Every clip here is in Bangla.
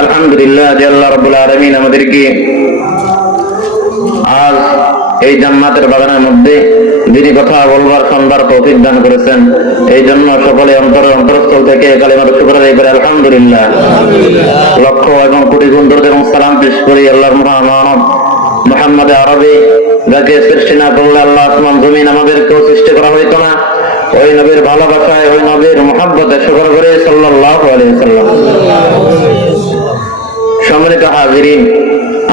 আলহামদুলিল্লাহ যে আল্লাহ রাব্বুল আলামিন আমাদেরকে আজ এই জান্নাতের বাগানের মধ্যে যিনি কথা বলবার শুনবার তৌফিক দান করেছেন, এই জন্য সকলে অন্তরস্থল থেকে কালিমার শুকর আদায় করে আলহামদুলিল্লাহ। লক্ষ এবং কোটি গুণ দরুদ এবং সালাম পেশ করি আল্লাহর মহান মুহাম্মদ আরবি, যাকে সৃষ্টি না করলে আল্লাহ আসমান জমিন আমাদেরকেও সৃষ্টি করা হইতো না। ওই নবীর ভালোবাসায়, ওই নবীর মুহাব্বতে শুকর করে সাল্লাল্লাহু আলাইহি ওয়াসাল্লাম। সম্মানিত হাজিরিন,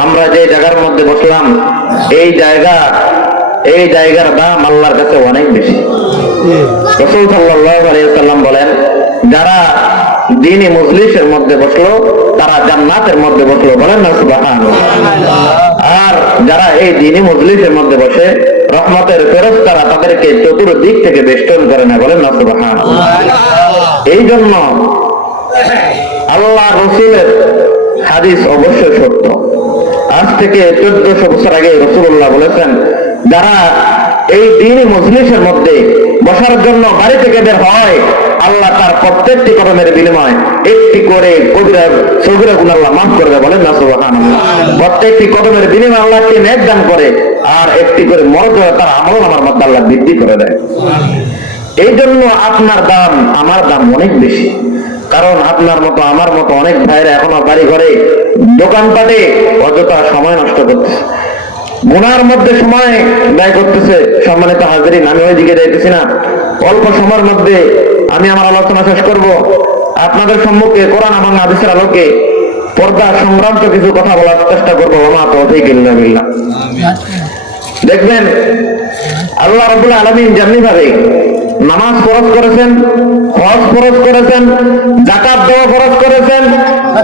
আমরা যে জায়গার মধ্যে বসলাম, এই জায়গার দাম আল্লাহর কাছে অনেক বেশি। রাসূল সাল্লাল্লাহু আলাইহি ওয়াসাল্লাম বলেন, যারা দ্বীনি মজলিসের মধ্যে বসলো তারা জান্নাতের মধ্যে বসলো। বলেন না সুবহানাল্লাহ। আর যারা এই দ্বীনি মজলিসের মধ্যে বসে, রহমতের ফেরেশতারা তাদেরকে চতুর্দিক থেকে বেষ্টন করে না। বলেন না সুবহানাল্লাহ। এই জন্য আল্লাহ রাসূলের হাদিস অবশ্যই সত্য। আজ থেকে 1400 বছর আগে রাসূলুল্লাহ বলেছেন, যারা এই দ্বীনি মজলিসের মধ্যে বসার জন্য বাড়ি থেকে বের হয়, আল্লাহ তার প্রত্যেকটি কদমের বিনিময় একটি করে কবিরা সগীরা গুনাহ আল্লাহ মাফ করবে। বলেন না সুবহানাল্লাহ। প্রত্যেকটি কদমের বিনিময়ে আল্লাহকে নেক দান করে, আর একটি করে মর্যাদা তার আমলনামার মধ্যে আল্লাহ বৃদ্ধি করে দেয়। এই জন্য আপনার দাম আমার দাম অনেক বেশি। কারণ আপনার মতো আমার মতো অনেক ভাইরা এখনো বাড়ি ঘরে দোকানপাটে অযথা সময় নষ্ট করতেছে, গুনার মধ্যে সময় ব্যয় করতেছে। সম্মানিত হাজিরিন, আমি ওই দিকে যাইতেছি না। অল্প সময়ের মধ্যে আমি আমার আলোচনা শেষ করব। আপনাদের সম্মুখে কোরআন এবং হাদিসের আলোকে পর্দা সংক্রান্ত কিছু কথা বলার চেষ্টা করবো। ওমা তৌফিক ইল্লা বিল্লাহ। দেখবেন, আল্লাহ রাব্বুল আলামিন যেমনি ভাবে নামাজ ফরজ করেছেন, হজ ফরজ করেছেন, যাকাত দেওয়া ফরজ করেছেন,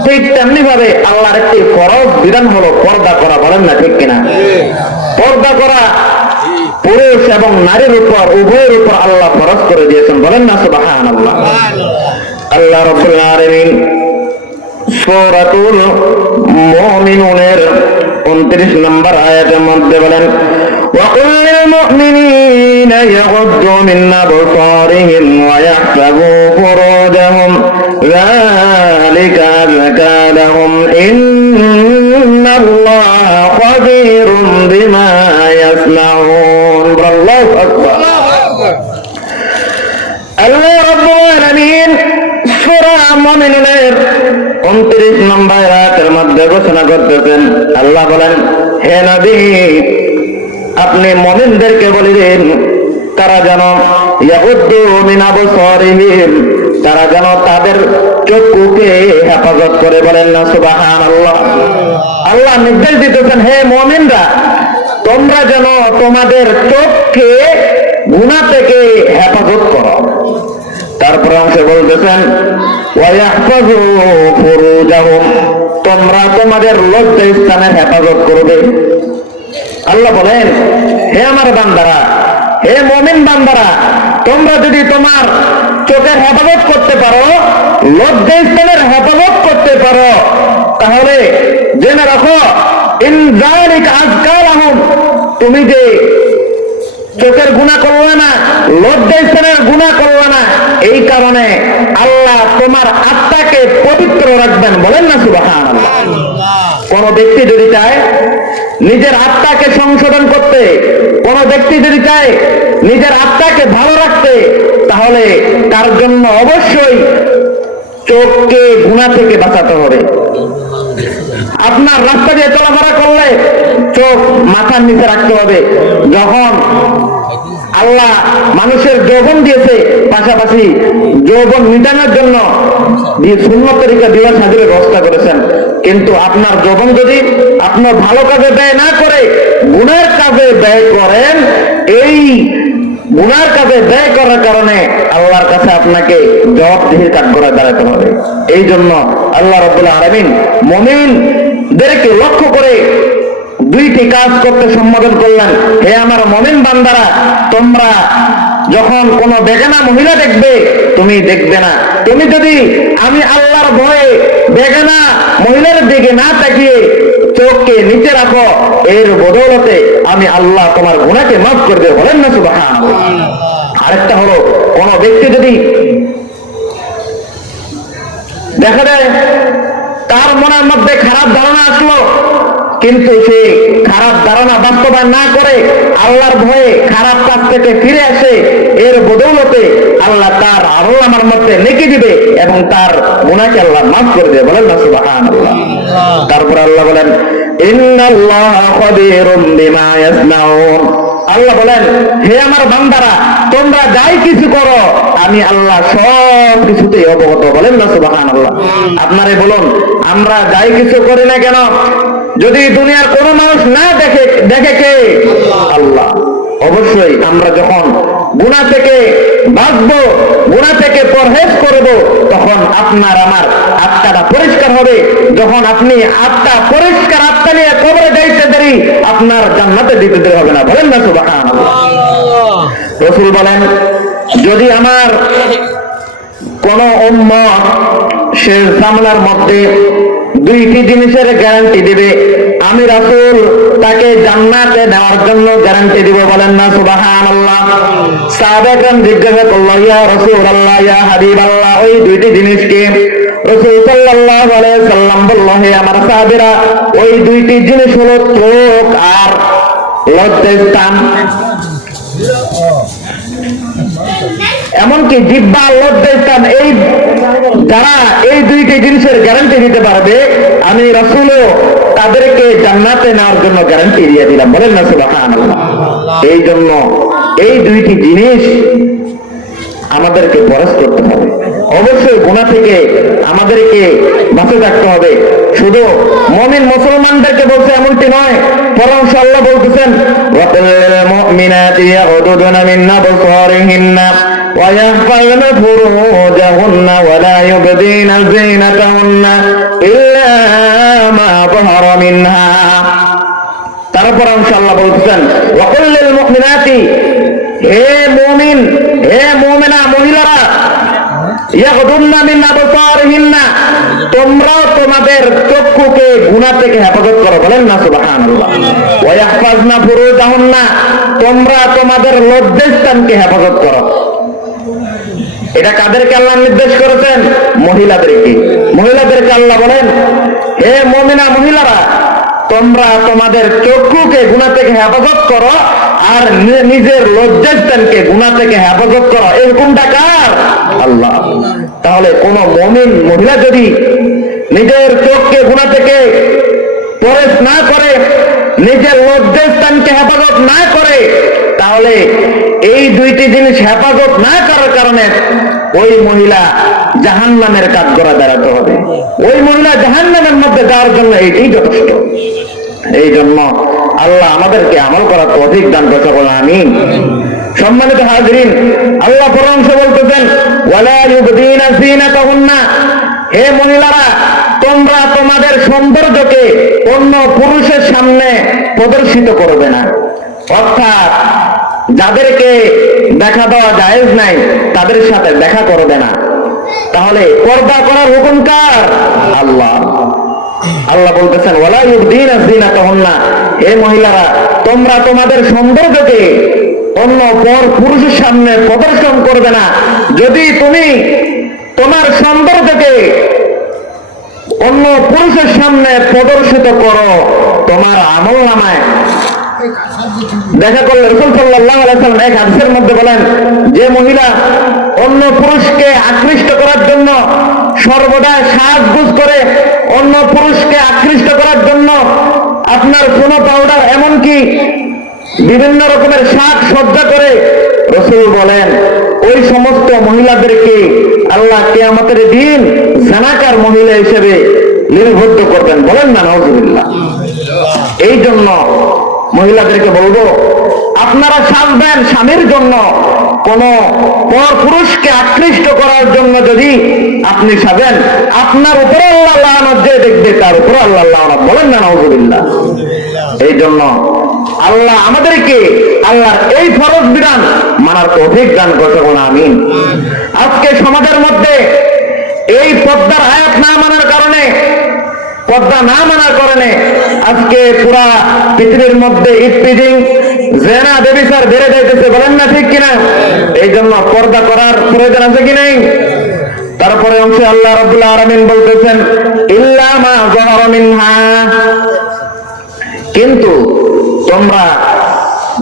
ঠিক তেমনি ভাবে আল্লাহর একটি ফরজ বিধান হলো পর্দা করা। বলেন না ঠিক কিনা? পর্দা করা পুরুষ এবং নারীর উপর, উভয়ের উপর আল্লাহ ফরজ করে দিয়েছেন। বলেন না সুবহানাল্লাহ। আল্লাহ রাব্বুল আলামিন সূরাতুল মুমিনুনের 29 নম্বর আয়াতের মধ্যে বলেন, وَقُلْ لِلْمُؤْمِنِينَ يَغُضُّوا مِنْ أَبْصَارِهِمْ وَيَحْفَظُوا فُرُوجَهُمْ ذَلِكَ أَزْكَىٰ لَهُمْ إِنَّ اللَّهَ خَبِيرٌ بِمَا يَصْنَعُونَ। আল্লাহু আকবার। আল্লাহ রাব্বুল আলামিন সূরা মুমিনুনের 29 নম্বর আয়াতের মধ্যে ঘোষণা করতেছেন, আল্লাহ বলেন, হে নবী, আপনি মুমিনদেরকে বলিলেন তারা যেন ইয়াগুদ্দু মিন আবসারিহিম, তারা যেন তাদের চক্ষুকে হেফাজত করে। বলেন না সুবহানাল্লাহ। আল্লাহ নির্দেশ দিতেছেন, হে মুমিনরা, তোমরা যেন তোমাদের চোখকে গুনাহ থেকে হেফাজত করো। তারপর অংশে বলতেছেন, ওয়ায়াহফাযু ফুরুজাহুম, তোমরা তোমাদের লজ্জা স্থানের হেফাজত করবে। আল্লাহ বলেন, হে আমার বান্দারা, হে মুমিন বান্দারা, তোমরা যদি তোমার চোখের হেফাজত করতে পারো, লজ্জা স্থানের হেফাজত করতে পারো, তাহলে জেনে রাখো, ইন যালিকা আযকা লাহুম, তুমি যে চোখের গুনাহ করবে না, লজ্জা স্থানের গুনাহ করবে না, এই কারণে আল্লাহ তোমার আত্মাকে পবিত্র রাখবেন। বলেন না সুবহানাল্লাহ। কোন ব্যক্তি যদি চায় নিজের আত্মাকে সংশোধন করতে, কোন ব্যক্তি যদি চায় নিজের আত্মাকে ভালো রাখতে, তাহলে তার জন্য অবশ্যই চোখকে গুনাহ থেকে বাঁচাতে হবে। আপনার রাস্তা দিয়ে চলাফেরা করলে চোখ মাথার নিচে রাখতে হবে। যখন আল্লাহ মানুষের যৌবন দিয়েছে, পাশাপাশি যৌবন মিটানোর জন্য সুন্নত তরিকা দিবার সাজুরের ব্যবস্থা করেছেন, কিন্তু আপনার যৌবন যদি আপনার ভালো কাজে ব্যয় না করে গুনার কাজে ব্যয় করেন, এই গুনার কাজে ব্যয় করার কারণে আল্লাহর কাছে আপনাকে জবাবদিহির কাঠগড়ায় দাঁড়াতে হবে। এই জন্য আল্লাহ রাব্বুল আলামিন মুমিনদেরকে লক্ষ্য করে দুইটি কাজ করতে সম্বোধন করলেন, হে আমার মুমিন বান্দারা, তোমরা যখন কোন বেগানা মহিলা দেখবে, তুমি দেখবে না। তুমি যদি আমি আল্লাহর ভয়ে বেগানা মহিলার দিকে না তাকিয়ে চোখকে নিচে রাখো, এর বদৌলতে আমি আল্লাহ তোমার গুনাহকে মাফ করে দেব। বলেন না সুবহানাল্লাহ। আরেকটা হলো, কোন ব্যক্তি যদি দেখা যায় তার তার মনের মধ্যে খারাপ ধারণা আসলো, কিন্তু সে খারাপ ধারণা বাস্তবায়ন না করে আল্লাহর ভয়ে খারাপ কাজ থেকে ফিরে আসে, এর বদৌলতে আল্লাহ তার আমলনামার মধ্যে নেকি দিবে এবং তার গুনাহকে আল্লাহ মাফ করে দেবে। বলেন না সুবহানাল্লাহ। তারপর আল্লাহ বলেন ইন্নাল্লাহা খাবীরুম বিমা ইয়াসনাউন। আল্লাহ বলেন হে আমার বান্দারা, তোমরা যাই কিছু করো আমি আল্লাহ সব কিছুতেই অবগত। বলেন না সুবহানাল্লাহ। আপনারে বলুন, আমরা যাই কিছু করি না কেন, যদি দুনিয়ার কোনো মানুষ না দেখে কে? আল্লাহ। অবশ্যই আমরা যখন গুনাহ থেকে বাঁচবো, গুনাহ থেকে পরহেজ করব, তখন আপনার আমার আত্মাটা পরিষ্কার হবে। যখন আপনি আত্মা পরিষ্কার আত্মা নিয়ে কবরে যাইতে দেরি, আপনার জান্নাতে দিতে দেরি হবে না। বলেন না সুবহানাল্লাহ। রাসূল বলেন যদি আমার কোন উম্মত শেষ জামানার মধ্যে দুইটি জিনিসের গ্যারান্টি দিবে, আমি রাসূল তাকে জান্নাতে নেওয়ার জন্য গ্যারান্টি দিব। বলেন না সুবহানাল্লাহ। সাহাবাগণ জিজ্ঞাসা করল, ইয়া রাসূলুল্লাহ, ইয়া হাবিবাল্লাহ, ওই দুইটি জিনিস কি? রাসূল সাল্লাল্লাহু আলাইহি সাল্লাম বলল, হে আমার সাহাবীরা, ওই দুইটি জিনিস হলো চোখ আর লজ্জাস্থান। এমনকি জিহ্বা, লজ্জাস্থান, এই যারা এই দুইটি জিনিসের গ্যারান্টি দিতে পারবে, আমি রাসূলও তাদেরকে জান্নাতে নেওয়ার জন্য গ্যারান্টি দিয়ে দিলাম। বলেন না সুবহানাল্লাহ। এই জন্য এই দুইটি জিনিস আমাদেরকে পরশ করতে হবে। অবশ্যই গুনাহ থেকে আমাদেরকে বাঁচে থাকতে হবে। শুধু মুমিন মুসলমানদেরকে বলছে এমনটি নয়, বরং আল্লাহ বলতেছেন ওয়াকুল্লিল মুমিনাতি ইয়াগুদুনা মিন আবসারিহিন্না ওয়া ইয়াহফাযনা ফুরুজাহুন্না ওয়া লা ইউবদিনা যিনাতাহুন্না ইল্লা মা যাহারা মিনহা। তারপর আল্লাহ বলতেছেন ওয়াকুল্লিল মুমিনাতি, হে মুমিন, হে মুমিনা মহিলারা, ইয়াগুদুনা মিন আবসারিহিন্না, তোমরাও তোমাদের চক্ষুকে গুনাহ থেকে হেফাজত করো। বলেন না সুবহানাল্লাহ। ওয়া ইয়াহফাযনা ফুরুজাহুন্না, তোমরা তোমাদের লজ্জাস্থানকে হেফাজত করো। এটা কাদেরকে আল্লাহ নির্দেশ করেছেন? মহিলাদেরকে। মহিলাদেরকে আল্লাহ বলেন হে মুমিনা মহিলারা, তোমরা তোমাদের চক্ষুকে গুনাহ থেকে হেফাজত করো আর নিজের লজ্জাস্থানকে গুনাহ থেকে হেফাজত করো। এই হুকুমটা কার? আল্লাহ। তাহলে কোন মুমিন মহিলা যদি নিজের চোখকে গুনাহ থেকে পরহেজ না করে, নিজের লজ্জাস্থানকে হেফাজত না করে, তাহলে এই দুইটি জিনিস হেফাজত না করার কারণে ওই মহিলা জাহান্নামের কাঠগড়া দাঁড়াতে হবে। ওই মহিলা জাহান্নামের মধ্যে যাওয়ার জন্য এইটাই যথেষ্ট। এই জন্য আল্লাহ আমাদেরকে আমল করার তৌফিক দান করতে বলেন আমিন। সম্মানিত হাজিরিন, আল্লাহ পরমশ বলতেছেন ওয়ালা ইউবদিনা যিনাতাহুন্না, হে মহিলারা, তোমরা তোমাদের সৌন্দর্যকে অন্য পুরুষের সামনে প্রদর্শিত করবে না। অর্থাৎ যাদেরকে দেখা দেওয়া জায়েজ নাই তাদের সাথে দেখা করবে না। তাহলে পর্দা করার হুকুম কার? আল্লাহ। আল্লাহ বলতেছেন ওয়ালা ইউবদিনা যিনাতাহুন্না, হে মহিলারা, তোমরা তোমাদের সৌন্দর্যকে অন্য পর পুরুষের সামনে প্রদর্শন করবে না। যদি তুমি তোমার সৌন্দর্যকে অন্য পুরুষের সামনে প্রদর্শিত করো, তোমার আমলনামায় দেখা করলে রাসূল সাল্লাল্লাহু আলাইহি ওয়াসাল্লাম এক হাদিসের মধ্যে বলেন, যে মহিলা অন্য পুরুষকে আকৃষ্ট করার জন্য সর্বদা সাজগোজ করে, অন্য পুরুষকে আকৃষ্ট করার জন্য আপনার কোনো পাউডার এমনকি বিভিন্ন রকমের শাক সজ্জা করে, রাসূল বলেন ওই সমস্ত মহিলাদেরকে আল্লাহ কিয়ামতের দিন জানাকার মহিলা হিসেবে লিপিবদ্ধ করবেন। বলেন না নাউজুবিল্লাহ। এই জন্য মহিলাদেরকে বলবো, আপনারা সাজবেন স্বামীর জন্য, কোন পর পুরুষকে আকৃষ্ট করার জন্য যদি আপনি সাজেন, আপনার উপরে আল্লাহ লানত যে দেখবে তার উপরে আল্লাহ লানত। বলেন না নাউজুবিল্লাহ। এই জন্য আল্লাহ আমাদেরকে আল্লাহর এই ফরজ বিধান মানার তৌফিক দান করতে বলেন আমিন। আজকে সমাজের মধ্যে এই পর্দার আয়াত না মানার কারণে, পর্দা না মানার কারণে আজকে পুরা পৃথিবীর মধ্যে ইফতিজিং, জেনা, ব্যভিচার বেড়ে যাইতেছে। বলেন না ঠিক কিনা? এই জন্য পর্দা করার প্রয়োজন আছে কি নাই? তারপরে অংশে আল্লাহ রাব্বুল আলামিন বলতেছেন ইল্লা মা যাহারা মিনহা, কিন্তু তোমরা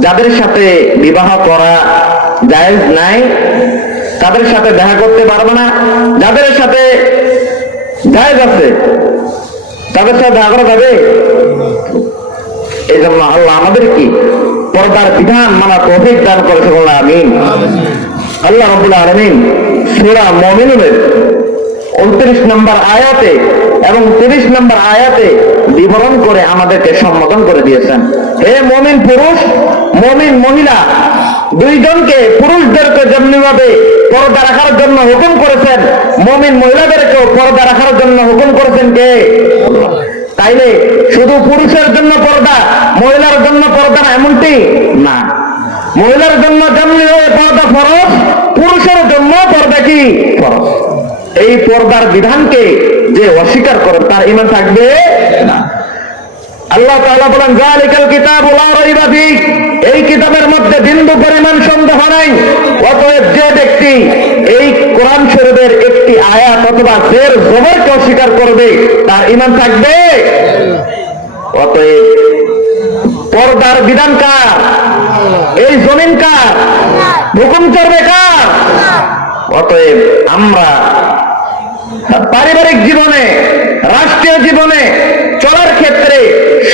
যাদের সাথে বিবাহ করা জায়েজ নাই তাদের সাথে দেখা করতে পারবে না, যাদের সাথে জায়েজ আছে তাদের সাথে দেখা করা যাবে। এই জন্য আল্লাহ আমাদের কি পর্দার বিধান মানা তৌফিক দান করেছে, বলে আমিন। আল্লাহ রাব্বুল আলামিন সূরা মুমিনুনের 29 নম্বর আয়াতে এবং 30 নম্বর আয়াতে বিবরণ করে আমাদেরকে সম্বোধন করে দিয়েছেন, হে মুমিন পুরুষ মুমিন মহিলা দুইজনকে, পুরুষদেরকে যেমনিভাবে পর্দা রাখার জন্য হুকুম করেছেন, মুমিন মহিলাদেরকেও পর্দা রাখার জন্য হুকুম করেছেন কে? আল্লাহ। তাইলে শুধু পুরুষের জন্য পর্দা, মহিলার জন্য পর্দা না এমনটি না। মহিলার জন্য যেমনিভাবে পর্দা ফরজ, পুরুষের জন্য পর্দা কি ফরজ। এই পর্দার বিধানকে যে অস্বীকার করে তার ঈমান থাকবে না। আল্লাহ তাআলা বলেন যালিকাল কিতাবু লা রাইবা ফীহ, এই কিতাবের মধ্যে বিন্দু পরিমাণ সন্দেহ নাই। অতএব যে ব্যক্তি এই কোরআন শরীফের একটি আয়াত অথবা জের জবরকে অস্বীকার করবে তার ঈমান থাকবে। অতএব পর্দার বিধান কার? এই জমিন কার? হুকুম চলবে কার? অতএব আমরা পারিবারিক জীবনে, রাষ্ট্রীয় জীবনে চলার ক্ষেত্রে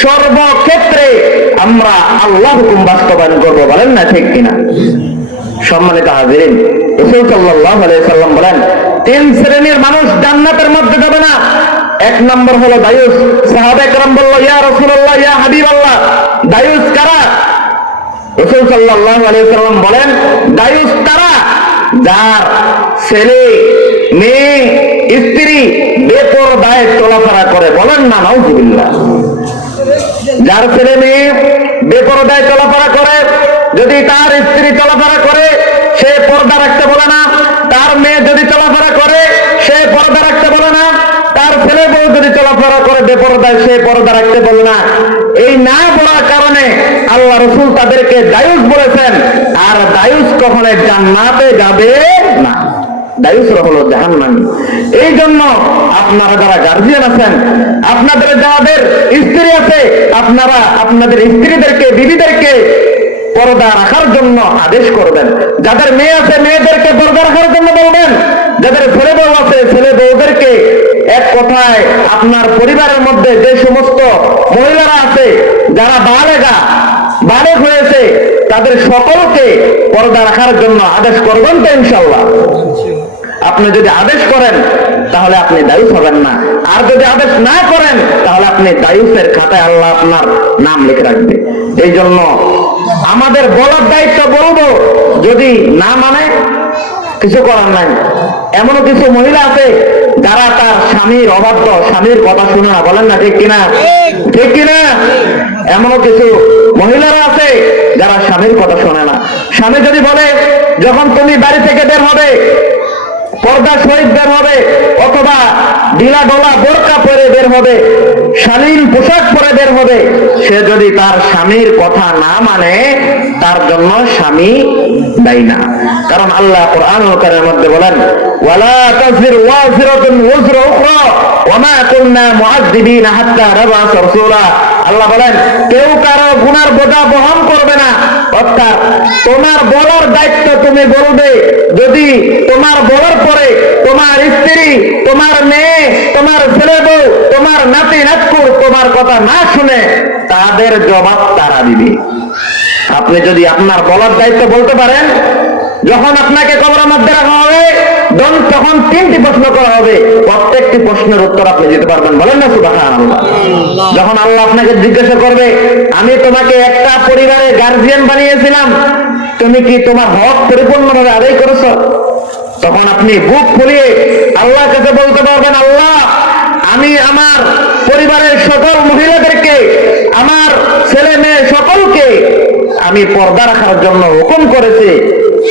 সর্বক্ষেত্রে আমরা আল্লাহর হুকুম বাস্তবায়ন করবো, বলেন না ঠিক কিনা? সম্মানিত হাজিরিন, রাসূল সাল্লাল্লাহু আলাইহি সাল্লাম বলেন 3 শ্রেণীর মানুষ জান্নাতের মধ্যে যাবে না। 1 নম্বর হলো দায়ুস। সাহাবায়ে কেরাম বলল, ইয়া রাসূলুল্লাহ, ইয়া হাবিবাল্লাহ, দায়ুস কারা? রাসূল সাল্লাল্লাহু আলাইহি সাল্লাম বলেন, দায়ুস তারা যার ছেলে মেয়ে স্ত্রী বেপরদায় চলাফেরা করে, বলেন না নাউযুবিল্লাহ। যার ছেলে মেয়ে বেপরদায় চলাফেরা করে, যদি তার স্ত্রী চলাফেরা করে সে পর্দা রাখতে বলে না, তার মেয়ে যদি চলাফেরা করে সে পর্দা রাখতে বলে না, তার ছেলে বউ যদি চলাফেরা করে বেপরদায় সে পর্দা রাখতে বলে না। এই না বলার কারণে আল্লাহ রাসূল তাদেরকে দায়ুস বলেছেন, আর দায়ুস কখনো জান্নাতে যাবে না, দায়ুসরা হলো জাহান্নামী। এই জন্য আপনারা যারা গার্জিয়ান আছেন, আপনাদের যাদের স্ত্রী আছে, আপনারা আপনাদের স্ত্রীদেরকে, বিবিদেরকে পর্দা রাখার জন্য আদেশ করবেন। যাদের মেয়ে আছে মেয়েদেরকে পর্দা রাখার জন্য বলবেন। যাদের ছেলে বউ আছে ছেলে বউদেরকে, এক কথায় আপনার পরিবারের মধ্যে যে সমস্ত মহিলারা আছে যারা বালেগ হয়েছে তাদের সকলকে পর্দা রাখার জন্য আদেশ করবেন তো ইনশাআল্লাহ। আপনি যদি আদেশ করেন তাহলে আপনি দায়ুস হবেন না, আর যদি আদেশ না করেন তাহলে আপনি দায়ুসের খাতায় আল্লাহ আপনার নাম লিখে রাখবে। এই জন্য আমাদের বলার দায়িত্ব, বলবো, যদি না মানে কিছু করার নাই। এমনও কিছু মহিলা আছে যারা তার স্বামীর অবাধ্য, স্বামীর কথা শুনে না, বলেন না ঠিক কিনা? ঠিক কিনা? এমনও কিছু মহিলারা আছে যারা স্বামীর কথা শোনে না। স্বামী যদি বলে যখন তুমি বাড়ি থেকে বের হবে পর্দা সহিত বের হবে, অথবা ঢিলা ঢোলা বোরকা পরে বের হবে, শালীন পোশাক পরে বের হবে, সে যদি তার স্বামীর কথা না মানে তার জন্য স্বামী দায়ী না। কারণ আল্লাহ কোরআনুল কারীমের মধ্যে বলেন, ওয়ালা তাযিরু ওয়াজিরাতুন ওযরা উখরা ওয়া মা কুননা মুআযযিবিনা হাত্তা নাবআসা রাসূলা। আল্লাহ বলেন কেউ কারো গুনার বোঝা বহন করবে না। অর্থাৎ তোমার বলার দায়িত্ব তুমি বলবে, যদি তোমার বলার পরে তোমার স্ত্রী, তোমার মেয়ে, তোমার ছেলে বউ, তোমার নাতি নাতকুর তোমার কথা না শুনে তাদের জবাব তারা দিবে। আপনি যদি আপনার বলার দায়িত্ব বলতে পারেন, যখন আপনাকে কবরের মধ্যে রাখা হবে তখন 3টি প্রশ্ন করা হবে, প্রত্যেকটি প্রশ্নের উত্তর আপনি দিতে পারবেন, বলেন না সুবহানাল্লাহ। যখন আল্লাহ আপনাকে জিজ্ঞাসা করবে, আমি তোমাকে একটা পরিবারের গার্জিয়ান বানিয়েছিলাম, তুমি কি তোমার হক পরিপূর্ণভাবে আদায় করেছো? তখন আপনি বুক ফুলিয়ে আল্লাহর কাছে বলতে পারবেন, আল্লাহ আমি আমার পরিবারের সকল মহিলাদেরকে, আমার ছেলে মেয়ে সকলকে আমি পর্দা রাখার জন্য হুকুম করেছি,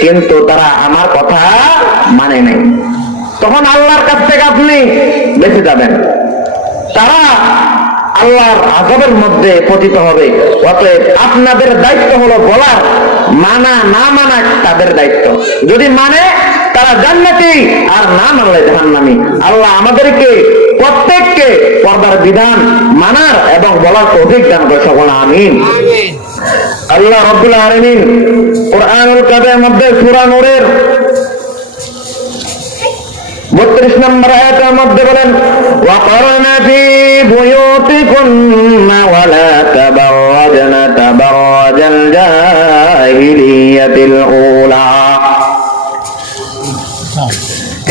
কিন্তু তারা আমার কথা মানে নাই। তখন আল্লাহর কাছ থেকে আপনি বেঁচে যাবেন, তারা আল্লাহর আযাবের মধ্যে পতিত হবে। অতএব আপনাদের দায়িত্ব হলো বলার, মানা না মানা তাদের দায়িত্ব। যদি মানে তারা জান্নাতি, আর না মানলে জাহান্নামী। আল্লাহ আমাদেরকে প্রত্যেককে পর্দার বিধান মানার এবং বলার তৌফিক দান করে সকল আমিন। আল্লাহ রাব্বুল আলামিন কুরআনুল কারীমের মধ্যে সূরা নূরের 32 নম্বর আয়াতের মধ্যে বলেন, ওয়াকারনা ফি বুয়ুতিকুন্না ওয়ালা তাবাররাজনা তাবাররাজাল জাহিলিয়াতিল উলা।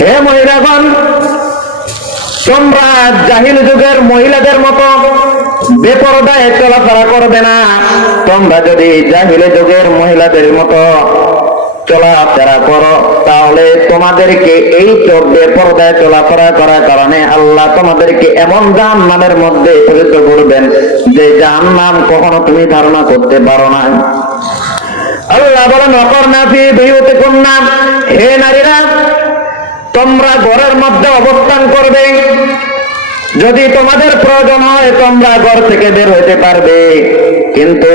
হে মহিলাগণ, তোমরা জাহিল যুগের মহিলাদের মতো বেপরদায় চলাফেরা করবে না। তোমরা যদি জাহিল যুগের মহিলাদের মতো চলাফেরা করো, তাহলে তোমাদেরকে এই বেপরদায় চলাফেরা করার কারণে আল্লাহ তোমাদেরকে এমন জাহান্নামের মধ্যে পতিত করবেন যে জাহান্নাম কখনো তুমি ধারণা করতে পারো না। আল্লাহ বলেন, ওয়াকারনা ফি বুয়ুতিকুন্না, হে নারীরা, তোমরা ঘরের মধ্যে অবস্থান করবে। যদি তোমাদের প্রয়োজন হয় তোমরা ঘর থেকে বের হইতে পারবে, কিন্তু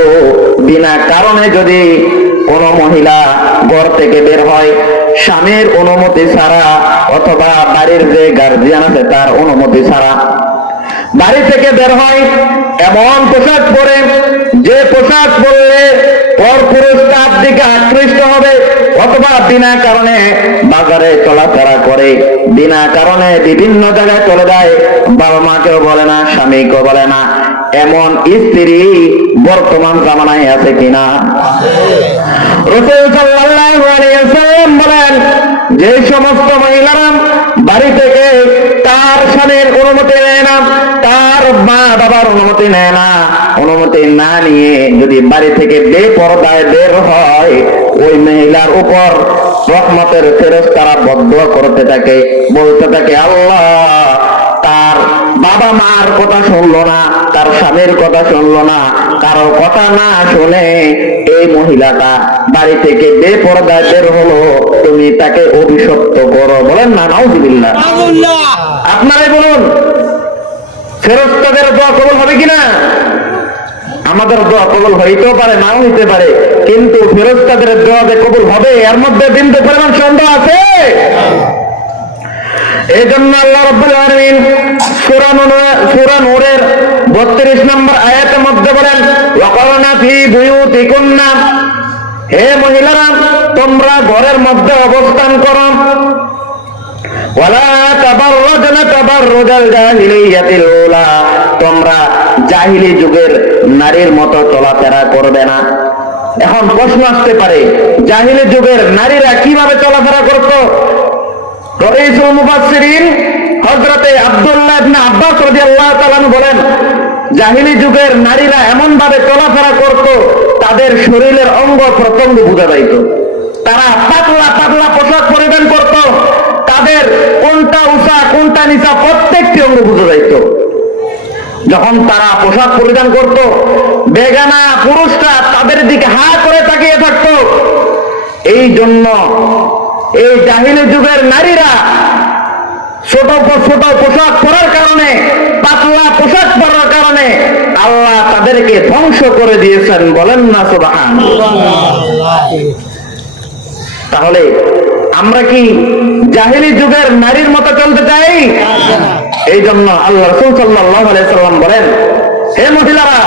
বিনা কারণে যদি কোনো মহিলা ঘর থেকে বের হয় স্বামীর অনুমতি ছাড়া অথবা বাড়ির যে গার্জিয়ান আছে তার অনুমতি ছাড়া, বাড়ি থেকে বের হয় এমন পোশাক পরে যে পোশাক পরলে পরপুরুষ তার দিকে আকৃষ্ট হবে, অথবা বিনা কারণে বাজারে চলাফেরা করে, বিনা কারণে বিভিন্ন জায়গায় চলে যায়, বাবা মাকেও বলে না, স্বামীকেও বলে না, এমন স্ত্রী বর্তমান জামানায় আছে কিনা? রাসূল সাল্লাল্লাহু আলাইহি ওয়াসাল্লাম বলেন, যে সমস্ত মহিলারা বাড়ি থেকে তার স্বামীর অনুমতি নেয় না, তার মা বাবার অনুমতি নেয় না, অনুমতি না নিয়ে যদি বাড়ি থেকে বেপরদায় বের হয়, ওই মহিলার উপর রহমতের ফেরেশতারা বদদুয়া করতে থাকে, বলতে থাকে, আল্লাহ তার বাবা মার কথা শুনলো না, তার স্বামীর কথা শুনলো না, কারো কথা না শুনে এই মহিলাটা বাড়ি থেকে বেপরদায় বের হলো, তুমি তাকে অভিশপ্ত করো। বলেন না নাউযুবিল্লাহ। আপনারাই বলুন, ফেরেশতাদের দোয়া কবুল হবে কিনা? আমাদের দোয়া কবুল হইতেও পারে, নাও হইতে পারে, কিন্তু ফেরেশতাদের দোয়া যে কবুল হবে এর মধ্যে বিন্দু পরিমাণ সন্দেহ আছে? এই জন্য আল্লাহ রাব্বুল আলামিন সূরা নূরের 32 নম্বর আয়াতের মধ্যে বলেন, ওয়াকারনা ফি বুয়ুতিকুন্না, হে মহিলারা, তোমরা ঘরের মধ্যে অবস্থান করো, ওয়ালা তাবাররাজনা তাবাররুজাল জাহিলিয়াতিল উলা, তোমরা জাহিলি যুগের নারীর মতো চলাফেরা করবে না। এখন প্রশ্ন আসতে পারে, জাহিলি যুগের নারীরা কিভাবে চলাফেরা করতো? রাইসুল মুফাসসিরিন হযরতে আব্দুল্লাহ ইবনে আব্বাস রাদিয়াল্লাহু তাআলা বলেন, জাহিলি যুগের নারীরা এমন ভাবে চলাফেরা করত, তাদের শরীরের অঙ্গ প্রত্যঙ্গ বোঝা যাইত। তারা পাতলা পাতলা পোশাক পরিধান করত, তাদের কোনটা উঁচা কোনটা নিচা প্রত্যেকটি অঙ্গ বোঝা যাইত। যখন তারা পোশাক পরিধান করত, বেগানা পুরুষরা তাদের দিকে হা করে তাকিয়ে থাকত। এই জন্য এই জাহিলি যুগের নারীরা ছোট ছোট পোশাক পরার কারণে, পাতলা পোশাক পরার কারণে আল্লাহ তাদেরকে ধ্বংস করে দিয়েছেন। বলেন না সুবহানাল্লাহ। তাহলে আমরা কি জাহিলি যুগের নারীর মতো চলতে চাই? এই জন্য আল্লাহ রাসূল সাল্লাল্লাহু আলাইহি সাল্লাম বলেন, হে মহিলারা,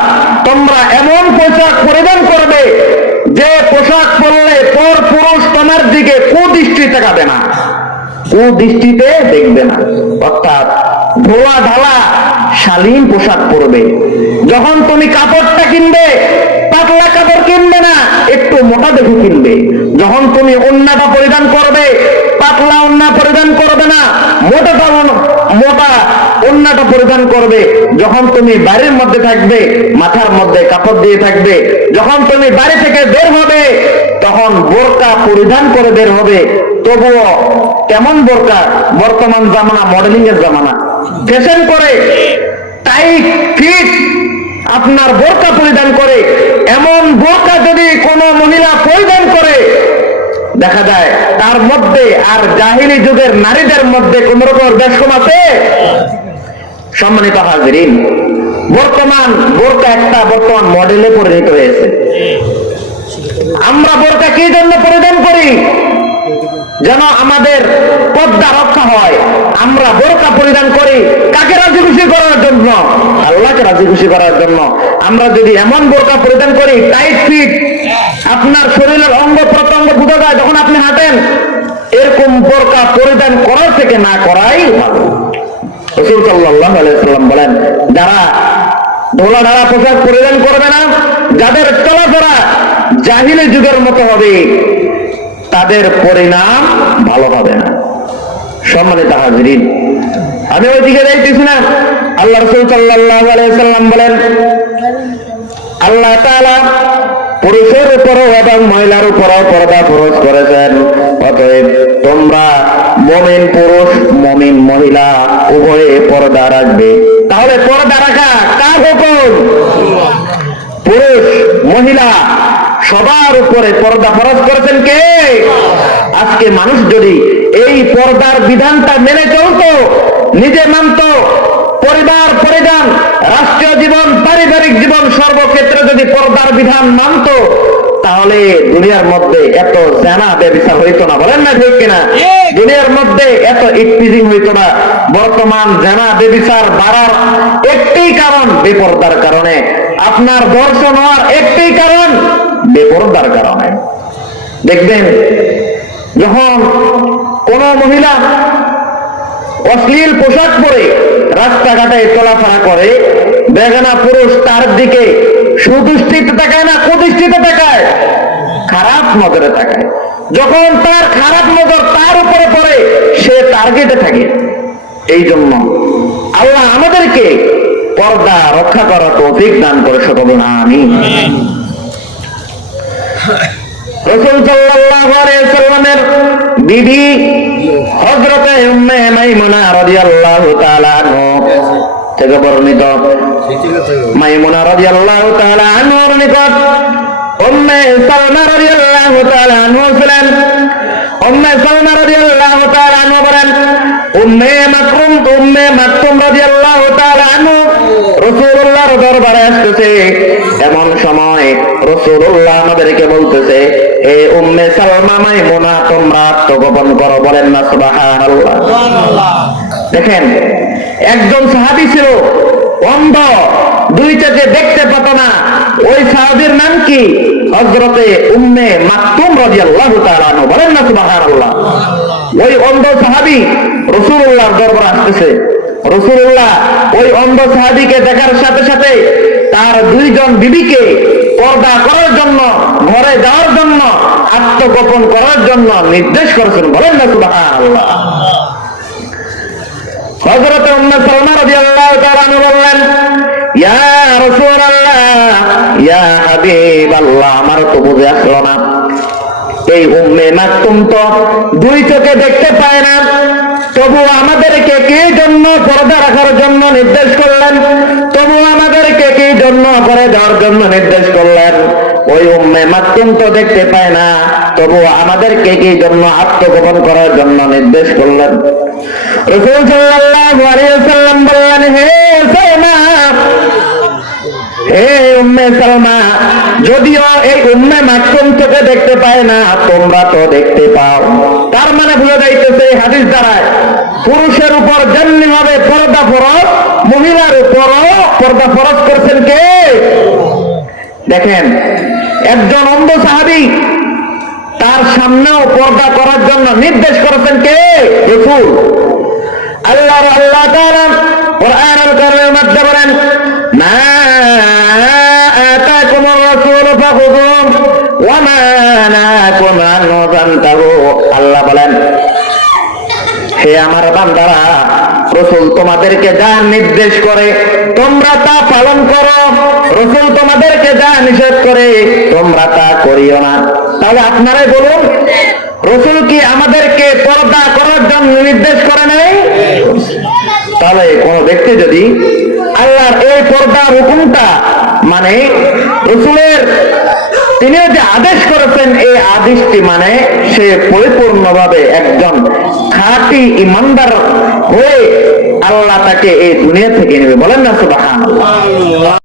তোমরা এমন পোশাক পরিধান করবে যে পোশাক পরলে পর পুরুষ তোমার দিকে কুদৃষ্টি তাকাবে না, কুদৃষ্টিতে দেখবে না। অর্থাৎ ধোলা ঢালা শালীন পোশাক পরবে। যখন তুমি কাপড়টা কিনবে, পাতলা কাপড় কিনবে না, একটু মোটা দেখে কিনবে। যখন তুমি ওড়নাটা পরিধান করবে, পাতলা ওড়না পরিধান করবে না, মোটা ওড়নাটা পরিধান করবে। যখন তুমি বাড়ির মধ্যে থাকবে, মাথার মধ্যে কাপড় দিয়ে থাকবে। যখন তুমি বাড়ি থেকে বের হবে, তখন বোরকা পরিধান করে বের হবে। তবুও কেমন বোরকা? বর্তমান জামানা মডেলিং এর জামানা, ফ্যাশন করে টাইট ফিট আপনার বোরকা পরিধান করে। এমন বোরকা যদি কোনো মহিলা পরিধান করে, দেখা যায় তার মধ্যে আর জাহিলি যুগের নারীদের মধ্যে কোন রকম বেশকম আছে? সম্মানিত হাজিরিন, বর্তমান বোরকা একটা বর্তমান মডেলে পরিণত হয়েছে। আমরা বোরকা কি জন্য পরিধান করি? যেন আমাদের পর্দা রক্ষা হয়। আমরা বোরকা পরিধান করি কাকে রাজি খুশি করার জন্য? আল্লাহকে রাজি খুশি করার জন্য। আমরা যদি এমন বোরকা পরিধান করি টাইট ফিট, আপনার শরীরের অঙ্গ প্রত্যঙ্গ বোঝা যায় যখন আপনি হাঁটেন, এরকম বোরকা পরিধান করার থেকে না করাই ভালো। রাসূল সাল্লাল্লাহু আলাইহি সাল্লাম বলেন, যারা ঢোলা ঢালা পোশাক পরিধান করবে না, যাদের চলাফেরা জাহিলি যুগের মতো হবে, তাদের পরিণাম ভালো হবে না। সম্মানিত হাজরিন, আমি ওইদিকে যাইতেছি না। আল্লাহ রাসূল সাল্লাল্লাহু আলাইহি সাল্লাম বলেন, আল্লাহ তাআলা পুরুষের উপরও এবং মহিলার উপরও পর্দা ফরজ করেছেন। অতএব তোমরা মুমিন পুরুষ মুমিন মহিলা উভয়ে পর্দা রাখবে। তাহলে পর্দা রাখা কার হুকুম? পুরুষ মহিলা সবার উপরে পর্দা ফরজ করেছেন কে? আজকে মানুষ যদি এই পর্দার বিধানটা মেনে চলতো, নিজে মানত, পরিবার পরিধান, রাষ্ট্রীয় জীবন, পারিবারিক জীবন, সর্বক্ষেত্রে যদি পর্দার বিধান মানত, তাহলে দুনিয়ার মধ্যে এত জানা ব্যবচার হইতো না। বলেন না ঠিক কিনা? দুনিয়ার মধ্যে এত ইফতিজিং হইতো না। বর্তমান জানা ব্যবচার বাড়ার একটাই কারণ বেপরদার কারণে। আপনার ধর্ষণ হওয়ার একটাই কারণ বেপরদার কারণে। দেখবেন যখন কোন মহিলা অশ্লীল পোশাক পরে রাস্তাঘাটে চলাফেরা করে, বেগানা পুরুষ তার দিকে সুদৃষ্টিতে তাকায় না, কুদৃষ্টিতে তাকায়, খারাপ নজরে তাকায়। যখন তার খারাপ নজর তার উপরে পড়ে, সে টার্গেটে থাকে। এই জন্য আল্লাহ আমাদেরকে পর্দা রক্ষা করার তৌফিক দান করে সকল আমিন। রাসূল সাল্লাল্লাহু আলাইহি সাল্লামের বিবি হযরতে উম্মে মাইমুনা রাদিয়াল্লাহু তাআলা আনহা থেকে বর্ণিত, মাইমুনা রাদিয়াল্লাহু তাআলা আনহার নিকট উম্মে সালমা রাদিয়াল্লাহু তাআলা আনহা ছিলেন। উম্মে সালমা রাদিয়াল্লাহু তাআলা আনহা বলেন, উম্মে মাকতুম রাদিয়াল্লাহু তাআলা আনহু রাসূলুল্লাহর দরবারে আসতেছে। এমন সময় রাসূলুল্লাহ আমাদেরকে বলতেছে, হে উম্মে সালমা মাইমুনা, তোমরা আত্মগোপন করো। বলেন না সুবহানাল্লাহ। দেখেন, একজন সাহাবী ছিল অন্ধ, দুই চোখে দেখতে পেত না। ওই সাহাবীর নাম কি? হযরতে উম্মে মাকতুম রাদিয়াল্লাহু তাআলা আনহা। বলেন না সুবহানাল্লাহ। ওই অন্ধ সাহাবী রাসূলুল্লাহর দরবারে আসতেছে। রাসূলুল্লাহ ওই অন্ধ সাহাবীকে দেখার সাথে সাথে তার দুইজন বিবিকে পর্দা করার জন্য, ঘরে যাওয়ার জন্য, আত্মগোপন করার জন্য নির্দেশ করেছেন। বলেন না সুবহানাল্লাহ। হযরত উম্মে সালমা রাদিয়াল্লাহু তাআলা আনহা বললেন, ইয়া রাসূলুল্লাহ, ইয়া হাবিবাল্লাহ, আমার তো বুঝে আসলো না, এই উম্মে মাকতুম তো দুই চোখে দেখতে পায় না, তবু আমাদেরকে কি জন্য পর্দা রাখার জন্য নির্দেশ করলেন? তবু আমাদেরকে কি জন্য করে যাওয়ার জন্য নির্দেশ করলেন? ওই উম্মে মাকতুম তো দেখতে পায় না, তবু আমাদেরকে কি জন্য আত্মগোপন করার জন্য নির্দেশ করলেন? রাসূল সাল্লাল্লাহু আলাইহি ওয়াসাল্লাম বললেন, হে সালমা, হে উম্মে সালমা, যদিও এই উম্মে মাকতুম চোখে দেখতে পায় না, তোমরা তো দেখতে পাও। তার মানে বোঝা যাইতেছে হাদিস দ্বারা পুরুষের উপর যেমনি ভাবে পর্দা ফরজ, মহিলার উপরও পর্দা ফরজ করছেন কে? দেখেন, একজন অন্ধ সাহাবী, তার সামনেও পর্দা করার জন্য নির্দেশ করেছেন কে? রাসূল। আল্লাহ তাআলা কুরআনুল কারীমের মধ্যে বলেন, মা আতাকুমুর রাসূলু ফাখুযুহু ওয়া মা নাহাকুম আনহু ফান্তাহু। আল্লাহ বলেন, হে আমার বান্দারা, রাসূল তোমাদেরকে যা নির্দেশ করে তোমরা তা পালন করো, রাসূল তোমাদেরকে যা নিষেধ করে তোমরা তা করিও না। তাহলে আপনারাই বলুন, রাসূল কি আমাদেরকে পর্দা করার জন্য নির্দেশ করে নাই? তাহলে কোন ব্যক্তি যদি আল্লাহর এই পর্দার হুকুমটা মানে রাসূলের তিনিও যে আদেশ করেছেন, এই আদেশটি মানে সে পরিপূর্ণভাবে একজন খাঁটি ইমানদার হয়ে আল্লাহ তাকে এই দুনিয়া থেকে নেবে। বলেন না সুবহানাল্লাহ।